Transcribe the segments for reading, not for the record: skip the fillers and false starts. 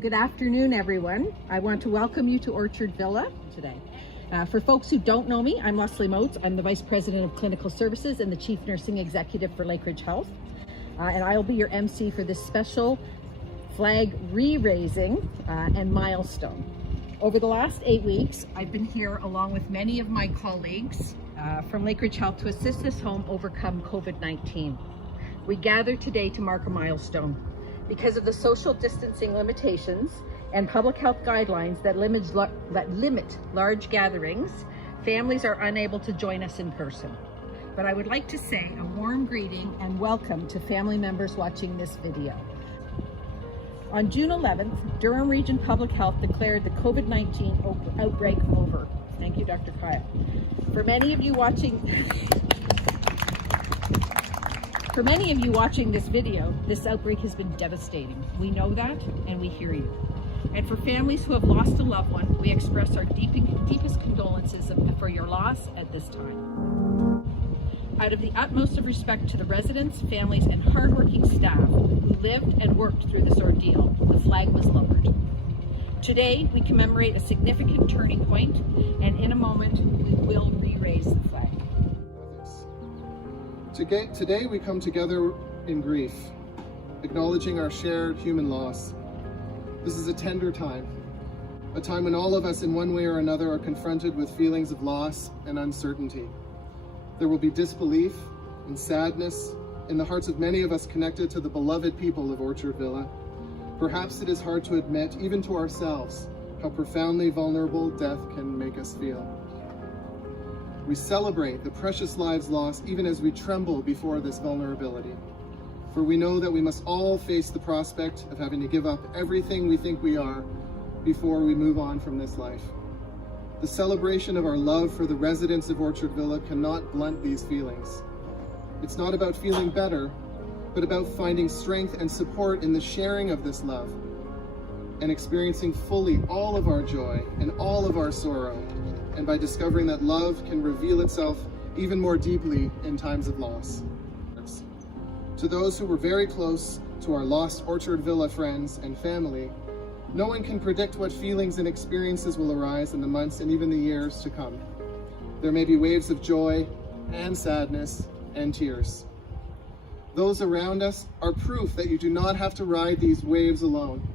Good afternoon, everyone. I want to welcome you to Orchard Villa today. For folks who don't know me, I'm Leslie Motz. I'm the Vice President of Clinical Services and the Chief Nursing Executive for Lakeridge Health. And I will be your MC for this special flag re-raising and milestone. Over the last 8 weeks, I've been here along with many of my colleagues from Lakeridge Health to assist this home overcome COVID-19. We gather today to mark a milestone. Because of the social distancing limitations and public health guidelines that limit large gatherings, families are unable to join us in person. But I would like to say a warm greeting and welcome to family members watching this video. On June 11th, Durham Region Public Health declared the COVID-19 outbreak over. Thank you, Dr. Kaya. For many of you watching this video, this outbreak has been devastating. We know that and we hear you. And for families who have lost a loved one, we express our deepest condolences for your loss at this time. Out of the utmost of respect to the residents, families, and hardworking staff who lived and worked through this ordeal, the flag was lowered. Today, we commemorate a significant turning point, and in a moment, we will re-raise the flag. Today we come together in grief, acknowledging our shared human loss. This is a tender time, a time when all of us in one way or another are confronted with feelings of loss and uncertainty. There will be disbelief and sadness in the hearts of many of us connected to the beloved people of Orchard Villa. Perhaps it is hard to admit, even to ourselves, how profoundly vulnerable death can make us feel. We celebrate the precious lives lost even as we tremble before this vulnerability. For we know that we must all face the prospect of having to give up everything we think we are before we move on from this life. The celebration of our love for the residents of Orchard Villa cannot blunt these feelings. It's not about feeling better, but about finding strength and support in the sharing of this love and experiencing fully all of our joy and all of our sorrow, and by discovering that love can reveal itself even more deeply in times of loss. To those who were very close to our lost Orchard Villa friends and family, no one can predict what feelings and experiences will arise in the months and even the years to come. There may be waves of joy and sadness and tears. Those around us are proof that you do not have to ride these waves alone.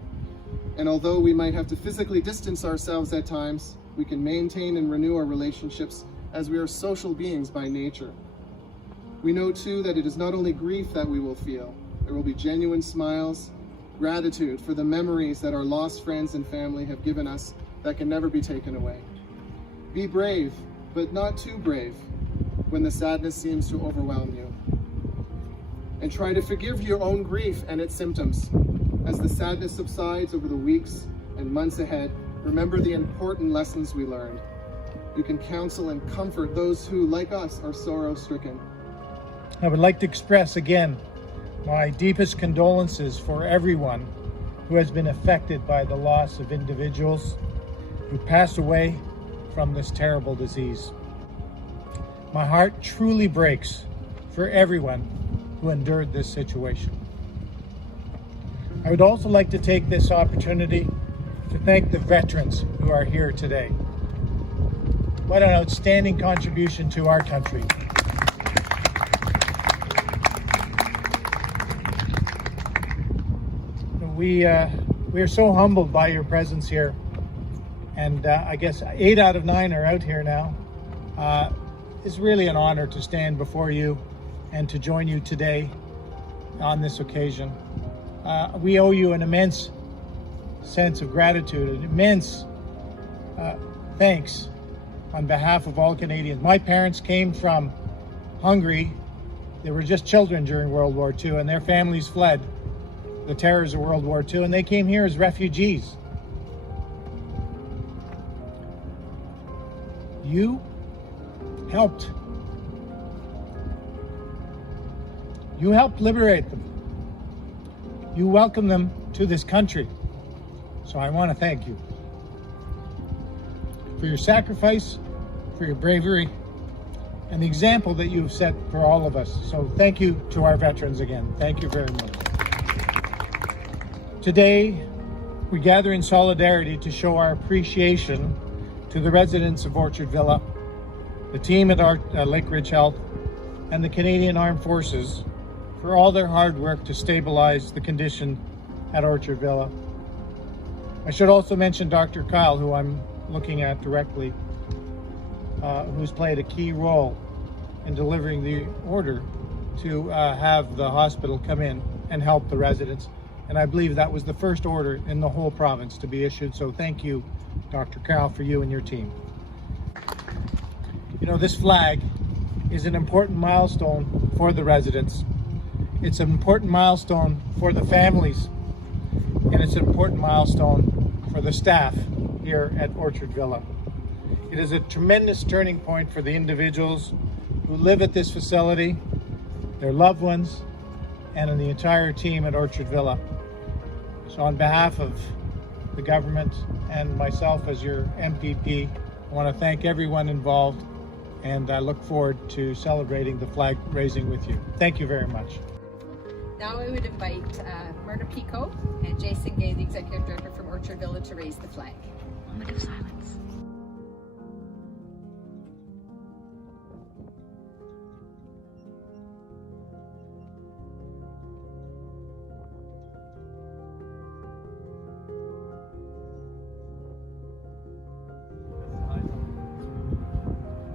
And although we might have to physically distance ourselves at times, we can maintain and renew our relationships as we are social beings by nature. We know too that it is not only grief that we will feel. There will be genuine smiles, gratitude for the memories that our lost friends and family have given us that can never be taken away. Be brave, but not too brave when the sadness seems to overwhelm you. And try to forgive your own grief and its symptoms. As the sadness subsides over the weeks and months ahead, remember the important lessons we learned. You can counsel and comfort those who, like us, are sorrow-stricken. I would like to express again my deepest condolences for everyone who has been affected by the loss of individuals who passed away from this terrible disease. My heart truly breaks for everyone who endured this situation. I would also like to take this opportunity to thank the veterans who are here today. What an outstanding contribution to our country. We are so humbled by your presence here, and I guess 8 out of 9 are out here now. It's really an honor to stand before you and to join you today on this occasion. We owe you an immense sense of gratitude, an immense thanks on behalf of all Canadians. My parents came from Hungary. They were just children during World War II, and their families fled the terrors of World War II, and they came here as refugees. You helped liberate them. You welcomed them to this country. So I want to thank you for your sacrifice, for your bravery, and the example that you've set for all of us. So thank you to our veterans again. Thank you very much. Today, We gather in solidarity to show our appreciation to the residents of Orchard Villa, the team at Lakeridge Health, and the Canadian Armed Forces for all their hard work to stabilize the condition at Orchard Villa. I should also mention Dr. Kyle, who I'm looking at directly, who's played a key role in delivering the order to have the hospital come in and help the residents. And I believe that was the first order in the whole province to be issued. So thank you, Dr. Kyle, for you and your team. You know, this flag is an important milestone for the residents. It's an important milestone for the families, and it's an important milestone for the staff here at Orchard Villa. It is a tremendous turning point for the individuals who live at this facility, their loved ones, and in the entire team at Orchard Villa. So on behalf of the government and myself as your MPP, I want to thank everyone involved, and I look forward to celebrating the flag raising with you. Thank you very much. Now I would invite Myrna Pico and Jason Gay, the Executive Director from Orchard Villa, to raise the flag. Moment of silence.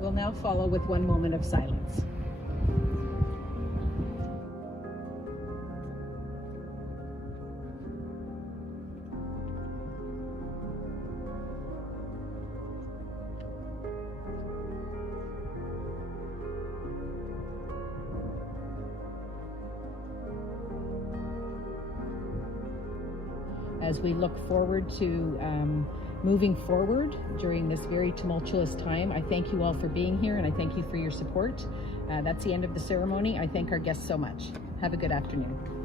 We'll now follow with 1 moment of silence. As we look forward to moving forward during this very tumultuous time, I thank you all for being here, and I thank you for your support. That's the end of the ceremony. I thank our guests so much. Have a good afternoon.